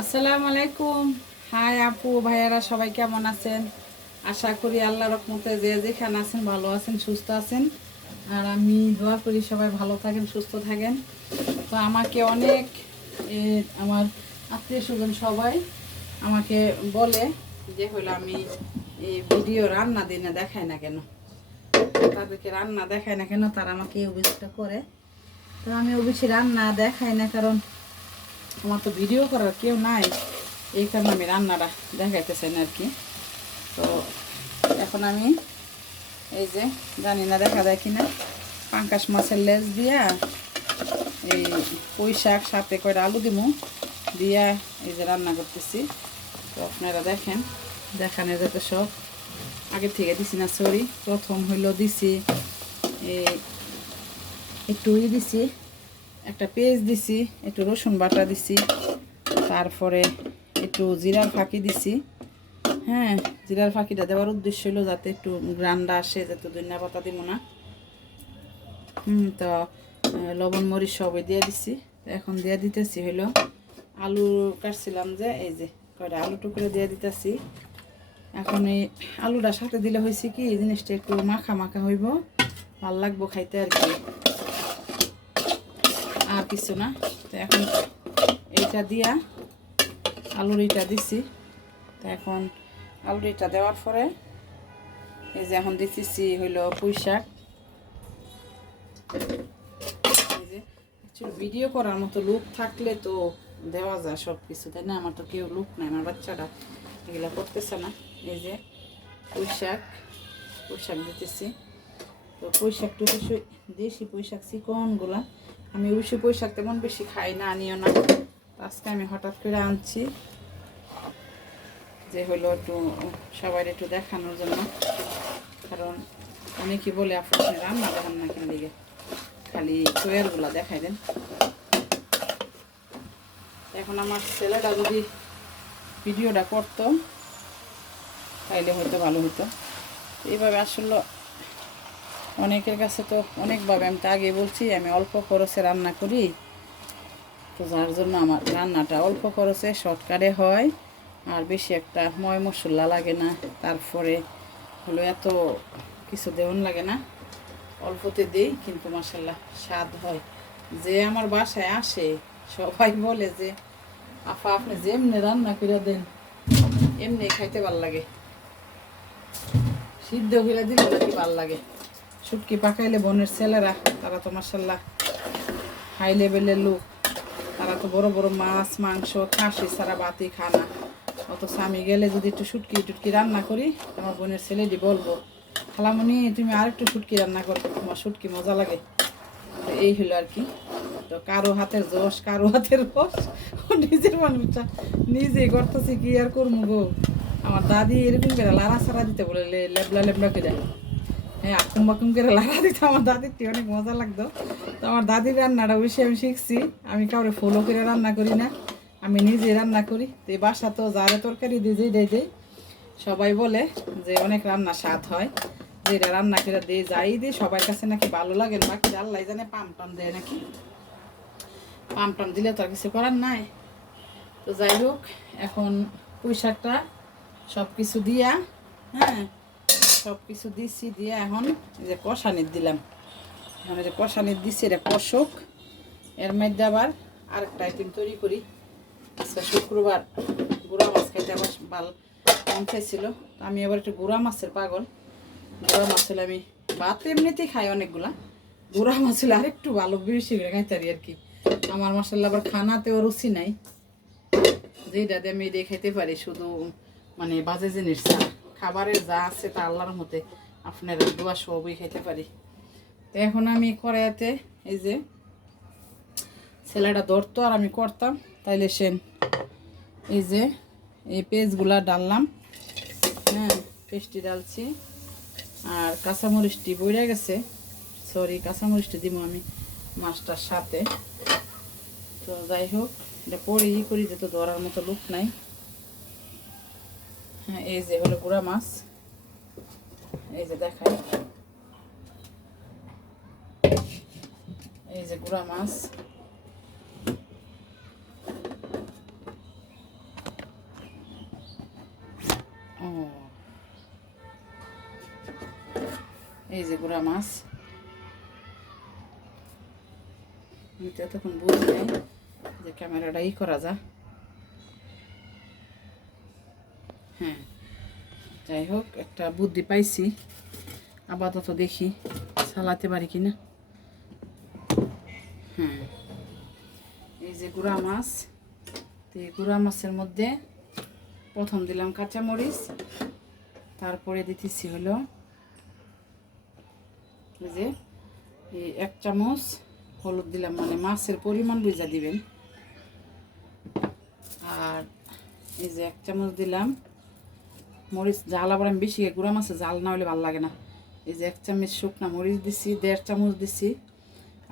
আসসালামু আলাইকুম। হাই আপু, ভাইয়ারা সবাই কেমন আছেন? আশা করি আল্লাহ রহমতে যে যেখানে আছেন, ভালো আছেন, সুস্থ আছেন। আর আমি দোয়া করি সবাই ভালো থাকেন, সুস্থ থাকেন। তো আমাকে অনেক আমার আত্মীয় স্বজন সবাই আমাকে বলে যে হলো আমি এই ভিডিও রান্না দিনে দেখাই না কেন। তাদেরকে রান্না দেখায় না কেন, তারা আমাকে এই অভিযোগটা করে। তো আমি অবশ্যই রান্না দেখাই না, কারণ আমার তো ভিডিও করার কেউ নাই। এই কারণে আমি রান্নাটা দেখাইতেছি না আর কি তো এখন আমি এই যে জানি না দেখা যায় কিনা, পাঙ্কাশ মাছের লেজ দিয়া এই পুঁই শাক, সাথে করে আলু দিমু দিয়া এই যে রান্না করতেছি। তো আপনারা দেখেন, দেখানো যাতে সব। আগে থেকে দিছি না, সরি। প্রথম হইল দিছি এই একটু দিছি। একটা পেঁয়াজ দিছি, একটু রসুন বাটা দিছি, তারপরে একটু জিরার ফাঁকি দিছি। হ্যাঁ জিরার ফাঁকিটা দেওয়ার উদ্দেশ্য হলো যাতে একটু গ্রান্ডা আসে, যাতে ধনিয়া পাতা দিব না। হুম, তো লবণ, মরিচ সবই দিয়ে দিছি। এখন দিয়ে দিতেছি হলো আলু কাটছিলাম যে, এই যে কয়টা আলু টুকরে দিয়ে দিতেছি। এখন এই আলুটা সাথে দিলে হয়েছে কি, এই জিনিসটা একটু মাখা মাখা হইব, ভালো লাগবো খাইতে আর কি। আর কিছু না। তো এখন এইটা দিয়া আলুর এইটা দিছি। তো এখন আলুর এইটা দেওয়ার পরে এই যে এখন দিতেছি হইল পুঁই শাক। ভিডিও করার মতো লুক থাকলে তো দেওয়া যায় সব কিছু তাই না? আমার তো কেউ লুক নাই, আমার বাচ্চাটা এগুলো করতেছে না। এই যে পুঁই শাক পুঁই শাক দিতেছি। তো পুঁই শাকটা অবশ্যই দেশি পুঁই শাক চিকনগুলা। আমি অবশ্যই শাক তেমন বেশি খাই না, আনিও না। আজকে আমি হঠাৎ করে আনছি। যে হলো একটু সবাই একটু দেখানোর জন্য। কারণ অনেকে বলে, আপনি রান্না দেখান না কেন দিকে? খালি সোয়ারগুলা দেখাই দেন। এখন আমার ছেলেটা যদি ভিডিওটা করতো, তাইলে হয়তো ভালো হতো এইভাবে আসলে অনেকের কাছে তো অনেকভাবে আমি তো আগে বলছি, আমি অল্প খরচে রান্না করি। তো যার জন্য আমার রান্নাটা অল্প খরচে শর্টকাটে হয়, আর বেশি একটা ময় মশলা লাগে না। তারপরে হলো এত কিছু দেওয়ান লাগে না, অল্পতে দিই, কিন্তু মাসাল্লাহ স্বাদ হয়। যে আমার বাসায় আসে, সবাই বলে যে আপা আপনি যেমনি রান্না করে দেন এমনি খাইতে ভালো লাগে। সিদ্ধ করে দিলে নাকি ভালো লাগে। শুটকি পাকাইলে বনের ছেলেরা, তারা তো মাসাল্লাহ হাই লেভেলের লোক। তারা তো বড় বড় মাছ, মাংস, খাসি ছাড়া বাতি খানা অথচ আমি গেলে যদি একটু শুটকি টুটকি রান্না করি, আমার বোনের ছেলেটি বলব, খালামনি, তুমি আর একটু শুটকি রান্না করো, তোমার শুটকি মজা লাগে। তো এই হলো আর কি। তো কারও হাতের জোশ কারও হাতের রস নিজের মানুষটা নিজেই করতেছি কি আর করব গো? আমার দাদি এরকম করে লাড়া ছাড়া দিতে বলে লেবলা লেবলা করে। হ্যাঁ আকুম বাকুম করে লাড়া দিতে আমার দাদিরটি অনেক মজা লাগতো। তো আমার দাদির রান্নাটা অবশ্যই আমি শিখছি। আমি কাউরে ফলো করে রান্না করি না। আমি নিজে রান্না করি। তো বাসা তো যারে তরকারি দিয়ে, যেই দেয় দেয়। সবাই বলে যে অনেক রান্না স্বাদ হয়। যেটা রান্না করে দিয়ে যাই দিয়ে সবার কাছে নাকি ভালো লাগে না। বাকি আল্লাহ জানে পাম টাম দেয় নাকি। পাম টাম দিলে তো আর কিছু করার নাই। তো যাই হোক, এখন পুঁই শাকটা সব কিছু দিয়া হ্যাঁ সব কিছু দিছি দিয়ে এখন এই যে কষানির দিলাম। এখন এই যে কষানির দিছি, এটা কষক। এর মধ্যে আবার আরেকটা আইটেম তৈরি করি। আজকে শুক্রবার গুঁড়া মাছ খাইতে আবার ভালো মন চাইছিল। আমি আবার একটু গুঁড়া মাছের পাগল। গুঁড়া মাছ হলে আমি ভাত এমনিতেই খাই অনেকগুলা। গুঁড়া মাছ হলে আরেকটু ভালো, বেশি করে খাইতে আর কি আমার মশলা আবার খানাতেও রুচি নাই। যেটা দিয়ে আমি এটাই খেতে পারি, শুধু মানে বাজে জিনিস ছাড়া খাবারের যা আছে তা আল্লাহর মতে আপনার দোয়া সবই খেতে পারি। তো এখন আমি কড়াইতে এই যে ছেলেটা ধরতো আর আমি করতাম, তাইলে সেন এই যে এই পেস্টগুলা ডাললাম হ্যাঁ পেস্টটি ডালছি আর কাঁচামরিচটি বইরা গেছে, সরি, কাঁচামরিচটি দিব আমি মাছটার সাথে। তো যাই হোক, এটা পরে ই করি যে তো ধরার মতো লোক নাই। es de holocura más. Es de tajai es cura más. Oh. es de cura más. Me trato con bus ¿eh? de cámara de যাই হোক, একটা বুদ্ধি পাইছি। আপাতত দেখি চালাতে পারি কি না হ্যাঁ। এই যে গুড়া মাছ, তো এই গুড়া মাছের মধ্যে প্রথম দিলাম কাঁচামরিচ, তারপরে দিতেছি হলো যে এই এক চামচ হলুদ দিলাম মানে মাছের পরিমাণ বুঝা দিবেন। আর এই যে এক চামচ দিলাম মরিচ জাল আবার আমি বেশি গুঁড়া মাছে জাল না হলে ভালো লাগে না। এই যে এক চামচ শুকনা মরিচ দিছি, দেড় চামচ দিছি,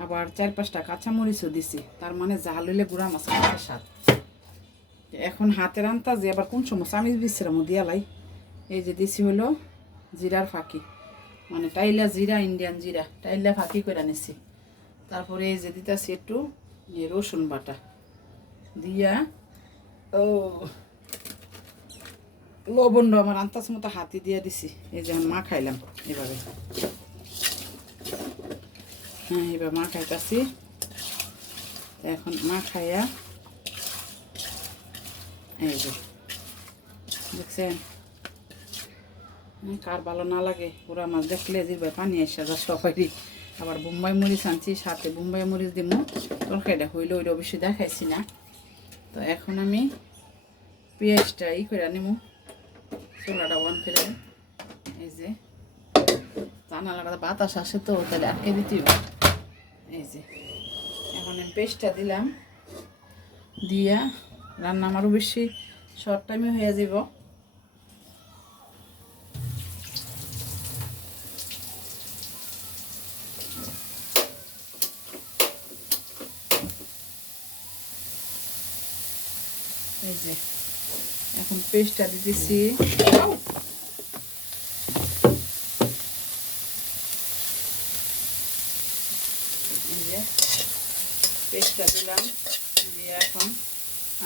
আবার চার পাঁচটা কাঁচা মরিচও দিছি, তার মানে জাল হইলে গুঁড়া মাছ খাওয়ার স্বাদ। এখন হাতের আনতা যে আবার কোন সময় চামিচ দিচ্ছিলাম দিয়ালাই এই যে দিছি হলো জিরার ফাঁকি মানে টাইলা জিরা, ইন্ডিয়ান জিরা, টাইলা ফাঁকি করে নিছি। তারপরে এই যে দিতেছি একটু ইয়ে রসুন বাটা, দিয়া ও লবণটা আমার আন্তাজ মতো হাতি দিয়ে দিছি। এই যেমন মা খাইলাম এভাবে। হ্যাঁ এবার মা খাইতাছি। এখন মা খাইয়া এই যে, দেখছেন? কার ভালো না লাগে, ওরা মাছ দেখলে জিরবে পানি এসে যা সবারই। আবার বোম্বাই মরিচ আনছি, সাথে বোম্বাই মরিচ দিব তরকারিটা হইলে, ওইটা অবশ্যই দেখাইছি না। তো এখন আমি পেঁয়াজটা ই করে নিব চোলাটা অন করে এই যে জানা লাগা বাতাস আসে তো, তাহলে আটকে দিতে হবে। এই যে, এখন আমি পেস্টটা দিলাম। দিয়া রান্না আমারও বেশি শর্ট টাইমে হয়ে যাব এই যে এখন পেস্টটা দিতেছি।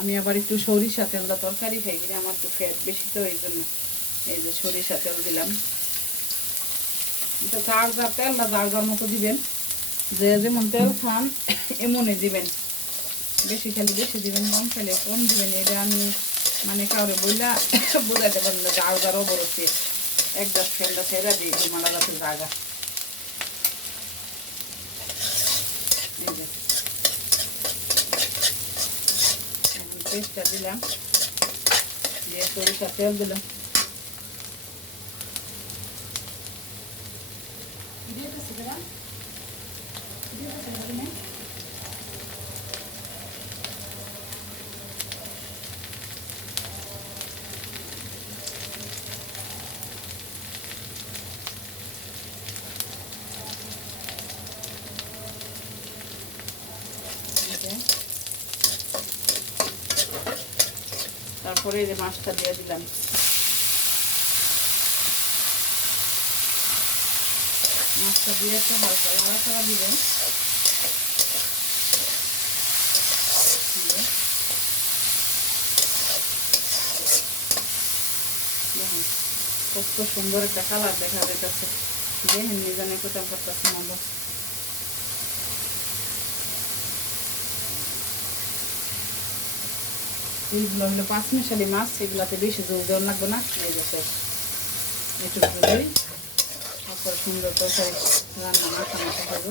আমি আবার একটু সরিষা তেলটা তরকারি খাই কিনা, আমার তো ফ্যাট বেশি তো, এই জন্য এই যে সরিষা তেল দিলাম। এটা যার যার তেলটা যার যার মতো দিবেন। যে যেমন তেল খান, এমনই দিবেন। বেশি খেলে বেশি দিবেন, কম খেলে কম দিবেন। এটা আমি মানে কাউরে বইলা বুঝাইতে পারল না যার যার অবরতি এক গাছ ফেলটা ছেড়া দিয়ে মালা যে। এখন পেস্টটা দিলাম। দিয়ে সরিষা তেল দিলাম এই যে। তারপরে এই মাছটা দিয়ে দিলাম। মাছটা দিয়ে একটু হালকা লড়াচড়া দিবেন। কত সুন্দর একটা কালার দেখা যাইতেছে। দেখেন নিজানে কোথাও করতেছে মজা এইগুলো হলো পাঁচ মাছ বেশি জল দেওয়া লাগবে না। এই যে একটু তারপর সুন্দর রান্না মাথা মাথা করব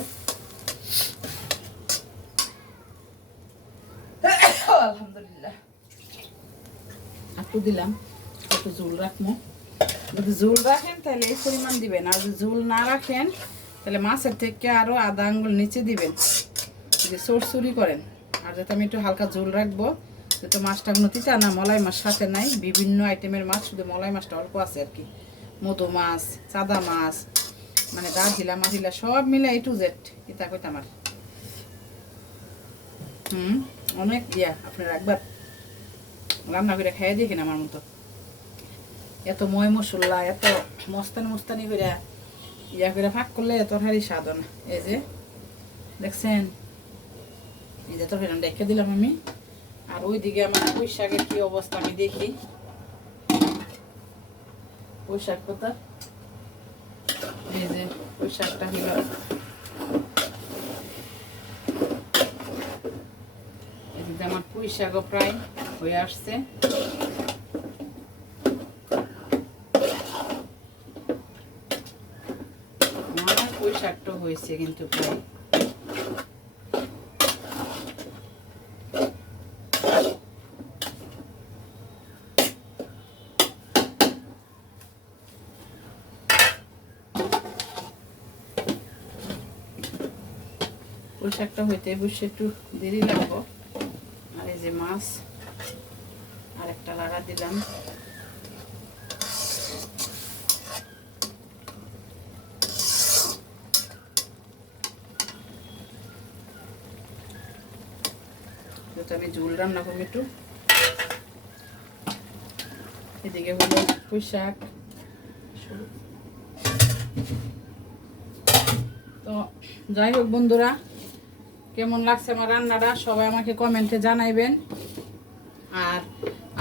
আলহামদুলিল্লাহ। একটু দিলাম, একটু ঝোল রাখব। যদি ঝোল রাখেন তাহলে এই পরিমাণ দিবেন, আর যদি ঝোল না রাখেন তাহলে মাছের থেকে আরও আধা আঙ্গুল নিচে দিবেন। যদি সরসুরি করেন। আর যাতে আমি একটু হালকা ঝোল রাখব যাতে মাছটা কোনো তিতা না, মলাই মাছ সাথে নাই। বিভিন্ন আইটেমের মাছ, শুধু মলাই মাছটা অল্প আছে আর কি। মধু মাছ, চাদা মাছ মানে দাঁড়িলা মাছিলা সব মিলে এই টু জেড ইতা কইতে আমার হুম, অনেক ইয়া, আপনার একবার রান্না করে খাইয়ে দেখেন আমার মতো। এত ময় মশলা, এত মস্তানি মস্তানি করে ইয়া করে ফাঁক করলে স্বাদ হয় না। এই যে, দেখছেন? এই যে তরকারি রেখে দিলাম আমি। আর ওইদিকে আমার পুঁই শাকের কি অবস্থা আমি দেখি। পুঁই শাক এই যে পুঁই হইল আমার পুঁই শাকও প্রায় হয়ে আসছে। আমার পুঁই শাকটা হয়েছে কিন্তু প্রায়। শাকটা হইতে বসে একটু দেরি লাগবো। আর এই যে মাছ আর একটা লাগা দিলাম। যেহেতু আমি ঝুল রান্না করব একটু। এদিকে হলো পুঁই শাক তো যাই হোক বন্ধুরা কেমন লাগছে আমার রান্নাটা? সবাই আমাকে কমেন্টে জানাইবেন। আর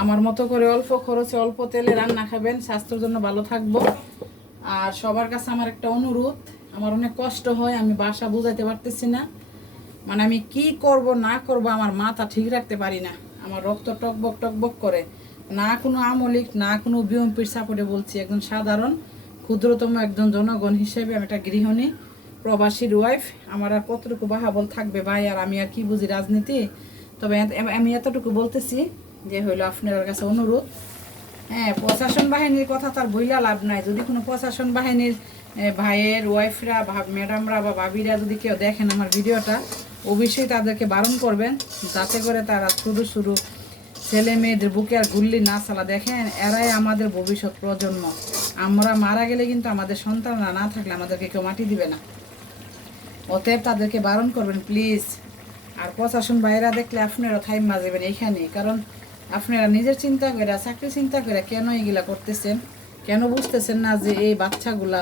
আমার মতো করে অল্প খরচে অল্প তেলে রান্না খাবেন, স্বাস্থ্যের জন্য ভালো থাকব। আর সবার কাছে আমার একটা অনুরোধ, আমার অনেক কষ্ট হয়, আমি বাসা বুঝাইতে পারতেছি না। মানে আমি কি করব, না করব, আমার মাথা ঠিক রাখতে পারি না। আমার রক্ত টকবক টকবক করে। না কোনো আমলিক, না কোনো বিএমপির সাপোর্টে বলছি, একজন সাধারণ, ক্ষুদ্রতম একজন জনগণ হিসেবে আমি একটা গৃহিণী। প্রবাসীর ওয়াইফ আমার আর কতটুকু বাহাবল থাকবে ভাই, আর আমি আর কি বুঝি রাজনীতি? তবে আমি এতটুকু বলতেছি যে হইল আপনার কাছে অনুরোধ। হ্যাঁ প্রশাসন বাহিনীর কথা তার বইলা লাভ নাই। যদি কোনো প্রশাসন বাহিনীর ভাইয়ের ওয়াইফরা ম্যাডামরা বা ভাবিরা যদি কেউ দেখেন আমার ভিডিওটা, অবশ্যই তাদেরকে বারণ করবেন, যাতে করে তারা শুধু শুধু ছেলে মেয়েদের বুকে আর গুল্লি না চালা। দেখেন, এরাই আমাদের ভবিষ্যৎ প্রজন্ম। আমরা মারা গেলে কিন্তু আমাদের সন্তানরা না থাকলে আমাদেরকে কেউ মাটি দিবে না। অতএব তাদেরকে বারণ করবেন প্লিজ আর প্রশাসন বাইরা দেখলে আপনারা থাইম বাজাবেন এইখানে। কারণ আপনারা নিজের চিন্তা করে চাকরি চিন্তা করে কেন এগুলা করতেছেন? কেন বুঝতেছেন না যে এই বাচ্চাগুলা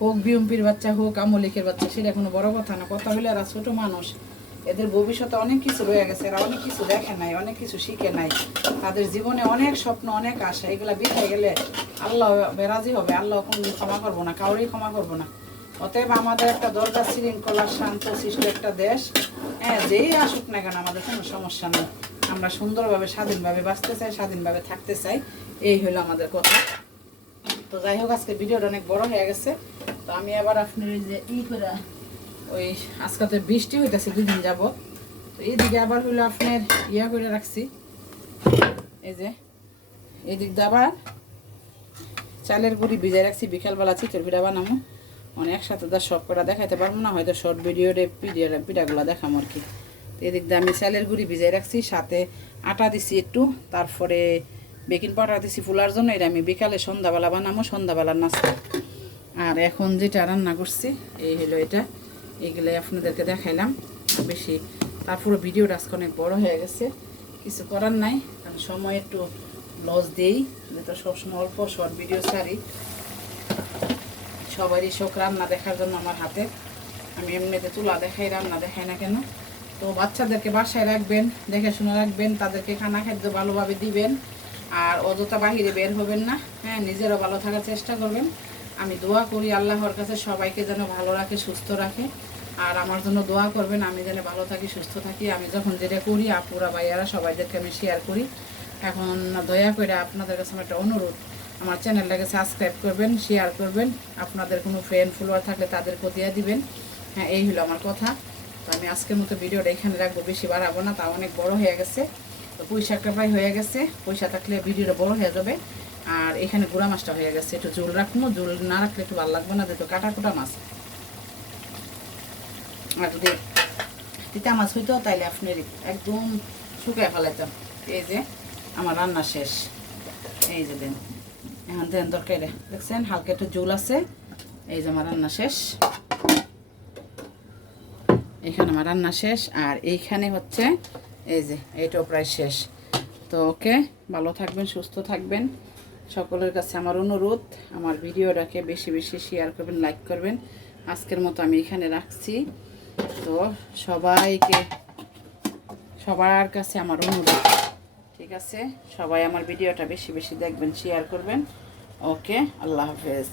হোক বিএমপির বাচ্চা হোক আমলিকের বাচ্চা, সেটা কোনো বড় কথা না। কথা হলে এরা ছোট মানুষ। এদের ভবিষ্যতে অনেক কিছু রয়ে গেছে, এরা অনেক কিছু দেখে নাই, অনেক কিছু শিখে নাই। তাদের জীবনে অনেক স্বপ্ন, অনেক আশা, এগুলা বিথায় গেলে আল্লাহ বেরাজি হবে। আল্লাহ কোনদিন ক্ষমা করব না, কাউরেই ক্ষমা করব না। অতএব আমাদের একটা দরকার শৃঙ্খলা, শান্ত, সৃষ্ট একটা দেশ। হ্যাঁ যেই আসুক না কেন, আমাদের কোনো সমস্যা নেই। আমরা সুন্দরভাবে, স্বাধীনভাবে বাঁচতে চাই, স্বাধীনভাবে থাকতে চাই। এই হলো আমাদের কথা। তো যাই হোক, আজকে ভিডিওটা অনেক বড় হয়ে গেছে। তো আমি আবার আপনার যে ই করে, ওই আজকে তো বৃষ্টি হইতেছে, দুদিন যাব তো এইদিকে আবার হইল আপনার ইয়া করে রাখছি। এই যে, এদিক দিয়ে চালের গুঁড়ি ভিজাই রাখছি। বিকালবেলা চিতর পিঠা বানামো মানে একসাথে তার সব কটা দেখাইতে পারব না, হয়তো শর্ট ভিডিওতে পিডিয়া পিঠাগুলো দেখাম আর কি। তো এদিক দিয়ে আমি চালের গুঁড়ি ভিজাই রাখছি, সাথে আটা দিছি একটু, তারপরে বেকিং পাউডার দিছি ফুলার জন্য, এটা আমি বিকালে সন্ধ্যাবেলা বানামো, সন্ধ্যাবেলার নাস্তা। আর এখন যেটা রান্না করছি, এই হলো এটা এগুলো আপনাদেরকে দেখাইলাম। বেশি তারপরে ভিডিওটা আজকে অনেক বড় হয়ে গেছে, কিছু করার নাই, কারণ সময় একটু লস দেই যেহেতু সবসময় অল্প শর্ট ভিডিও ছাড়ি। সবারই শোক রান্না দেখার জন্য আমার হাতে। আমি এমনিতে চুলা দেখাই, রান্না দেখাই না কেন? তো বাচ্চাদেরকে বাসায় রাখবেন, দেখে শুনে রাখবেন, তাদেরকে খানা খাদ্য ভালোভাবে দিবেন, আর অযথা বাহিরে বের হবেন না। হ্যাঁ নিজেরও ভালো থাকার চেষ্টা করবেন। আমি দোয়া করি আল্লাহর কাছে সবাইকে যেন ভালো রাখে, সুস্থ রাখে। আর আমার জন্য দোয়া করবেন, আমি যেন ভালো থাকি, সুস্থ থাকি। আমি যখন যেটা করি, আপুরা, ভাইয়ারা সবাইদেরকে আমি শেয়ার করি। এখন দয়া করে আপনাদের কাছে আমার একটা অনুরোধ। আমার চ্যানেলটাকে সাবস্ক্রাইব করবেন শেয়ার করবেন। আপনাদের কোনো ফ্রেন্ড ফলোয়ার থাকলে তাদেরকেও দিয়ে দিবেন। হ্যাঁ এই হলো আমার কথা। তো আমি আজকের মতো ভিডিওটা এখানে রাখব, বেশি বাড়াবো না তা অনেক বড় হয়ে গেছে। তো পয়সাটা প্রায় হয়ে গেছে। পয়সা থাকলে ভিডিওটা বড় হয়ে যাবে। আর এখানে গুঁড়া মাছটা হয়ে গেছে, একটু জোল রাখব। জোল না রাখলে একটু ভালো লাগবে না, যেহেতু কাটা কুটা মাছ। আর যদি তিতা মাছ হইতো, তাইলে আপনি একদম শুকায় ফেলাইতাম। এই যে, আমার রান্না শেষ। এই যে দেন। এখন দেন তরকারি দেখছেন, হালকা একটু জোল আছে। এই যে আমার রান্না শেষ। এখানে আমার রান্না শেষ। আর এইখানে হচ্ছে, এই যে, এইটাও প্রায় শেষ। তো ওকে, ভালো থাকবেন, সুস্থ থাকবেন। সকলের কাছে আমার অনুরোধ, আমার ভিডিওটাকে বেশি বেশি শেয়ার করবেন লাইক করবেন। আজকের মতো আমি এখানে রাখছি। তো সবাইকে, সবার কাছে আমার অনুরোধ। ঠিক আছে? সবাই আমার ভিডিওটা বেশি বেশি দেখবেন শেয়ার করবেন। ওকে আল্লাহ হাফেজ